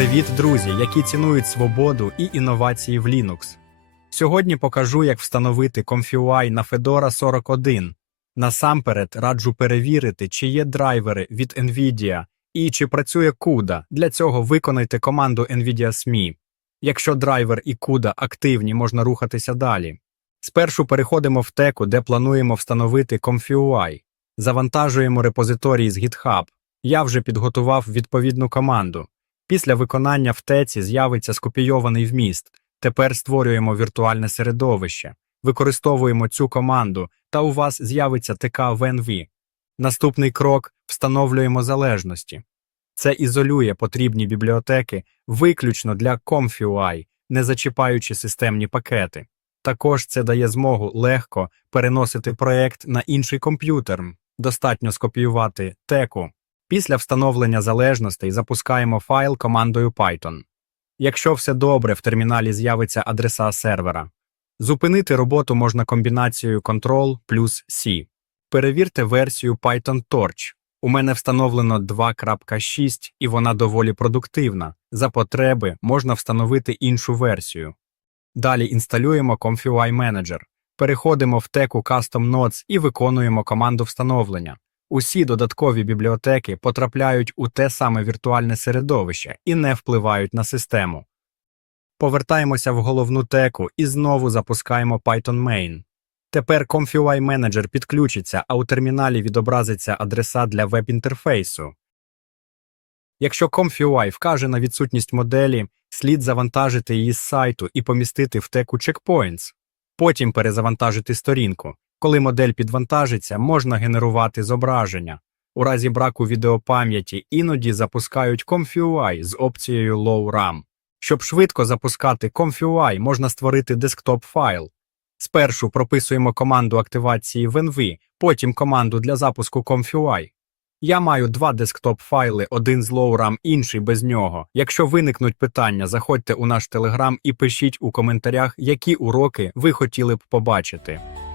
Привіт, друзі, які цінують свободу і інновації в Linux. Сьогодні покажу, як встановити ComfyUI на Fedora 41. Насамперед раджу перевірити, чи є драйвери від NVIDIA і чи працює CUDA. Для цього виконайте команду NVIDIA SME. Якщо драйвер і CUDA активні, можна рухатися далі. Спершу переходимо в теку, де плануємо встановити ComfyUI. Завантажуємо репозиторій з GitHub. Я вже підготував відповідну команду. Після виконання в теці з'явиться скопійований вміст. Тепер створюємо віртуальне середовище, використовуємо цю команду, та у вас з'явиться ТК в NV. Наступний крок встановлюємо залежності. Це ізолює потрібні бібліотеки виключно для ComfyUI, не зачіпаючи системні пакети. Також це дає змогу легко переносити проєкт на інший комп'ютер. Достатньо скопіювати теку. Після встановлення залежностей запускаємо файл командою Python. Якщо все добре, в терміналі з'явиться адреса сервера. Зупинити роботу можна комбінацією Ctrl плюс C. Перевірте версію Python Torch. У мене встановлено 2.6 і вона доволі продуктивна. За потреби можна встановити іншу версію. Далі інсталюємо ComfyUI Manager. Переходимо в теку Custom Nodes і виконуємо команду встановлення. Усі додаткові бібліотеки потрапляють у те саме віртуальне середовище і не впливають на систему. Повертаємося в головну теку і знову запускаємо Python Main. Тепер ComfyUI Manager підключиться, а у терміналі відобразиться адреса для веб-інтерфейсу. Якщо ComfyUI вкаже на відсутність моделі, слід завантажити її з сайту і помістити в теку Checkpoints. Потім перезавантажити сторінку. Коли модель підвантажиться, можна генерувати зображення. У разі браку відеопам'яті іноді запускають ComfyUI з опцією Low RAM. Щоб швидко запускати ComfyUI, можна створити десктоп-файл. Спершу прописуємо команду активації в NV, потім команду для запуску ComfyUI. Я маю два десктоп-файли, один з RAM, інший без нього. Якщо виникнуть питання, заходьте у наш Telegram і пишіть у коментарях, які уроки ви хотіли б побачити.